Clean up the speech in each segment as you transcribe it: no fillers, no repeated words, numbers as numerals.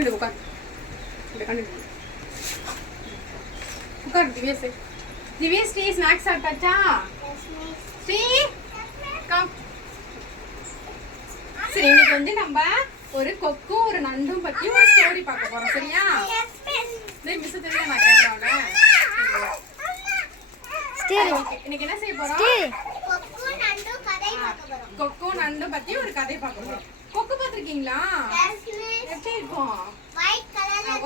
சாப்பிட்டு உட்கார். உட்கார் திவ்யேஷ். திவ்யேஷ் ஸ்ரீ ஸ்நாக்ஸ் சாப்பிட்டாச்சா? ஸ்ரீ கம். சரி, இன்னைக்கு வந்து நம்ம ஒரு கொக்கும் ஒரு நண்டும் பத்தி ஒரு ஸ்டோரி பார்க்க போறோம். சரியா? மிஸ் தெரியா நான் கேக்குறேன்ல. இன்னைக்கு என்ன செய்ய போறோம்? கொக்கு நண்டும் பத்தி ஒரு கதை பார்க்க போறோம். கொக்கு பாத்திருக்கீங்களா? எப்படி இருக்கும்?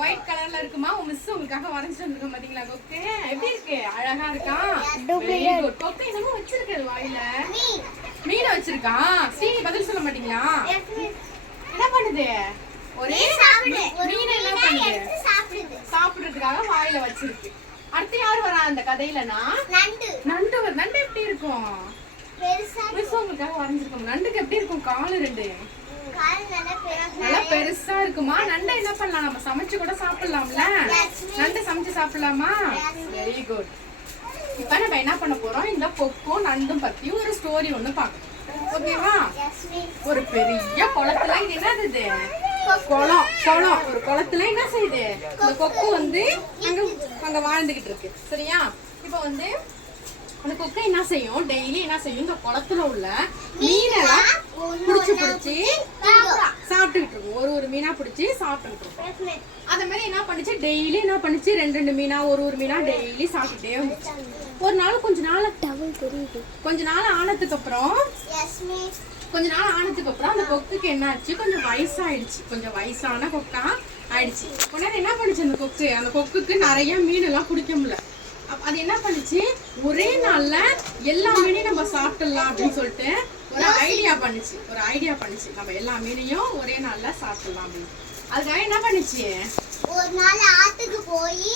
ஒயிட் கலர்ல இருக்குமா? உங்க மிஸ் உங்களுக்காக வரைஞ்சு வந்திருக்கோம் பாத்தீங்களா? கொக்கு எப்படி இருக்கு? அழகா இருக்கா? கொக்கு என்னமோ வச்சிருக்கு வாயில. மீன் வச்சிருக்கா. ஸ்ரீனி பதில் சொல்ல மாட்டீங்களா? என்ன பண்ணுது? ஒரே மீன் என்ன பண்ணுது? சாப்பிடுறதுக்காக வாயில வச்சிருக்கு. அடுத்து யாரு வரா அந்த கதையிலனா? நண்டு. நண்டு எப்படி இருக்கும்? மிஸ் உங்களுக்காக வரைஞ்சிருக்கோம். நண்டுக்கு எப்படி இருக்கும்? காலு ரெண்டு நல்லா பெருசா இருக்குமா? நண்டை என்ன பண்ணலாம்? நம்ம சமைச்சு கூட சாப்பிடலாம்ல. நண்டை சமைச்சு சாப்பிடலாமா? Very good. இப்ப நம்ம என்ன பண்ண போறோம்? இந்த கொக்கும் நண்டும் பத்தி ஒரு ஸ்டோரி ஒண்ணு பார்க்கணும். ஓகேவா? ஒரு பெரிய குளத்துல இது என்னது? குளம். ஒரு குளத்துல என்ன செய்யுது? இந்த கொக்கு வந்து அங்க வாழ்ந்துகிட்டு இருக்கு. சரியா? இப்ப வந்து அந்த கொக்கு என்ன செய்யும்? டெய்லி என்ன செய்யும்? இந்த குளத்துல உள்ள மீனெல்லாம் புடிச்சு சாப்பிட்டுக்கிட்டு இருக்கும். ஒரு மீனா பிடிச்சி சாப்பிட்டுக்கிட்டு இருக்கும். அந்த மாதிரி என்ன பண்ணுச்சு? டெய்லி என்ன பண்ணுச்சு? ரெண்டு மீனா ஒரு மீனா டெய்லி சாப்பிட்டுட்டே வந்துச்சு. ஒரு நாள் கொஞ்ச நாள் ஆனதுக்கு அப்புறம் அந்த கொக்குக்கு என்ன ஆச்சு? கொஞ்சம் வயசாயிடுச்சு. கொஞ்சம் வயசான கொக்கா ஆயிடுச்சு. உடனே என்ன பண்ணுச்சு? அந்த கொக்குக்கு நிறைய மீன் எல்லாம் பிடிக்க முடியல. அது என்ன பண்ணுச்சு? ஒரே நாள்ல எல்லா மீனையும் நம்ம சாப்பிடலாம் அப்படின்னு சொல்லிட்டு ஒரு ஐடியா பண்ணுச்சு. நம்ம எல்லா மீனையும் ஒரே நாள்ல சாப்பிடலாம் அப்படின்னு. அதுக்காக என்ன பண்ணுச்சு? ஒரு நாள் ஆத்துக்கு போய்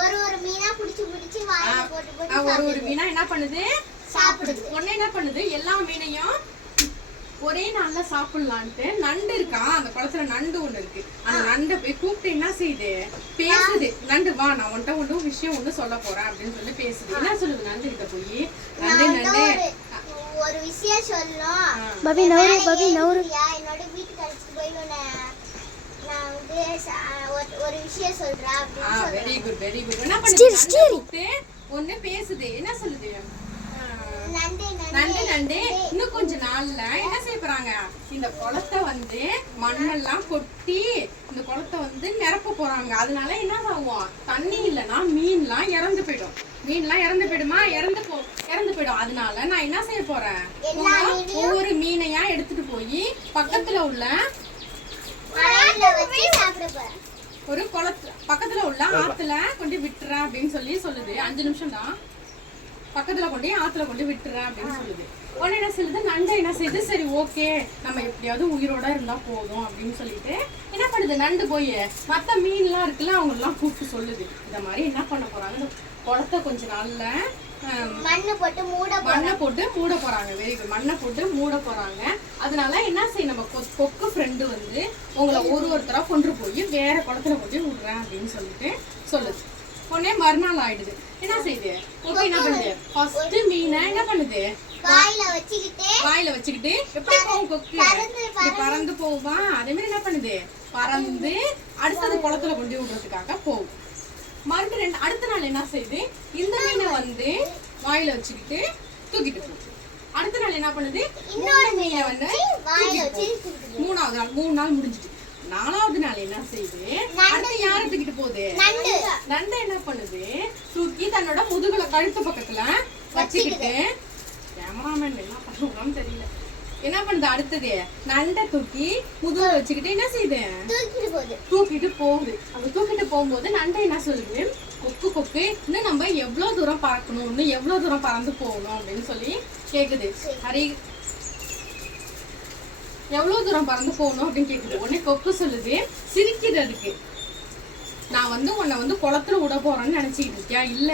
ஒரு மீனா பிடிச்சு வாயில போட்டு ஒரு மீனா என்ன பண்ணுது? சாப்பிடுது. உடனே என்ன பண்ணுது? எல்லா மீனையும் ஒரே நாள்ல சாப்பிடலான்ட்டு நண்டு இருக்கா, அந்த குளத்துல நண்டு ஒண்ணு இருக்கு. அந்த நண்டை போய் கூப்பிட்டு என்ன செய்யுது? பேசுது. நண்டு வா, நான் உன்ட்ட ஒன்று விஷயம் ஒண்ணு சொல்ல போறேன் அப்படின்னு சொல்லி பேசுது. என்ன சொல்லுது? நண்டு கிட்ட போய் நண்டு ஒரு விஷயம் சொல்லணும். என்னோட வீட்டுக்கு அழைச்சிட்டு போய் நான் வந்து ஒரு விஷயம் சொல்றேன் அப்படின்னு. Very good. என்ன பண்ணுது? ஒண்ணு பேசுது. என்ன சொல்லுது? நண்டு இன்னும் கொஞ்ச நாள்ல என்ன செய்ய போறாங்க? இந்த குளத்தை வந்து மண்ணெல்லாம் கொட்டி இந்த குளத்தை வந்து நிரப்ப போறாங்க. அதனால என்ன ஆகும்? தண்ணி இல்லைன்னா மீன்லாம் இறந்து போயிடும். இறந்து போயிடும். அதனால நான் என்ன செய்ய போறேன்? ஒவ்வொரு மீனையா எடுத்துட்டு போய் பக்கத்துல உள்ள ஒரு பக்கத்துல உள்ள ஆத்துல கொண்டு விட்டுறேன் அப்படின்னு சொல்லுது. 5 நிமிஷம் தான். பக்கத்துல கொண்டு ஆத்துல கொண்டு விட்டுறேன் அப்படின்னு சொல்லுது. உடனே என்ன சொல்லுது? நண்டை என்ன செய்யுது? சரி ஓகே, நம்ம எப்படியாவது உயிரோட இருந்தா போதும் அப்படின்னு சொல்லிட்டு என்ன பண்ணுது? நண்டு போய் மத்த மீன்லாம் இருக்குல்ல, அவங்க எல்லாம் கூப்பிட்டு சொல்லுது. இந்த மாதிரி என்ன பண்ண போறாங்க? இந்த குளத்தை கொஞ்ச நாள்ல மண்ணை போட்டு மூட போறாங்க. Very good. மண்ணை போட்டு மூட போறாங்க. அதனால என்ன செய்யும்? நம்ம கொக்கு ஃப்ரெண்டு வந்து உங்களை ஒருத்தரா கொண்டு போய் வேற குளத்துல கொண்டு விடுறேன் அப்படின்னு சொல்லிட்டு சொல்லுது. உடனே மறுநாள் ஆயிடுது. என்ன செய்யுது? கொக்கு என்ன பண்ணுது? ஃபர்ஸ்ட் மீனை என்ன பண்ணுது? வாயில வச்சுக்கிட்டு எப்படி போகும் கொக்கு? பறந்து போகுமா? அதே மாதிரி என்ன பண்ணுது? பறந்து அடுத்தது குளத்துல கொண்டு விடுறதுக்காக போகும். மறுபடியும் அடுத்த நாள் என்ன செய்யுது? இந்த மீனை வந்து வாயில வச்சுக்கிட்டு தூக்கிட்டு போகுது. அடுத்த நாள் என்ன பண்ணுது? இன்னொரு மீனை வந்து மூணாவது நாள் 3 நாள் முடிஞ்சிட்டு 4வது நாள் என்ன செய்யுது? அடுத்து யாரை தூக்கிட்டு போகுது? நண்டை என்ன பண்ணுது? தூக்கி தன்னோட முதுகுல கழுத்து பக்கத்துல வச்சுக்கிட்டு, கேமராமேன் என்ன பண்ணுவான்னு தெரியல, என்ன பண்ணுது? அடுத்தது நண்டை தூக்கி முதுகுல வச்சுக்கிட்டு என்ன செய்யுது? தூக்கிட்டு போகுது. அது தூக்கிட்டு போகும்போது நண்டை என்ன சொல்லுது? கொக்கு இன்னும் நம்ம எவ்வளவு தூரம் பறக்கணும், இன்னும் எவ்வளவு தூரம் பறந்து போகணும் அப்படின்னு சொல்லி கேக்குது. ஹரி எவ்வளவு தூரம் பறந்து போகணும் அப்படின்னு கேக்குது. உடனே கொக்கு சொல்லுது, சிரிக்குது அதுக்கு, நான் வந்து உன்னை வந்து குளத்துல விட போறேன்னு நினைச்சுக்கிட்டு இருக்கியா? இல்ல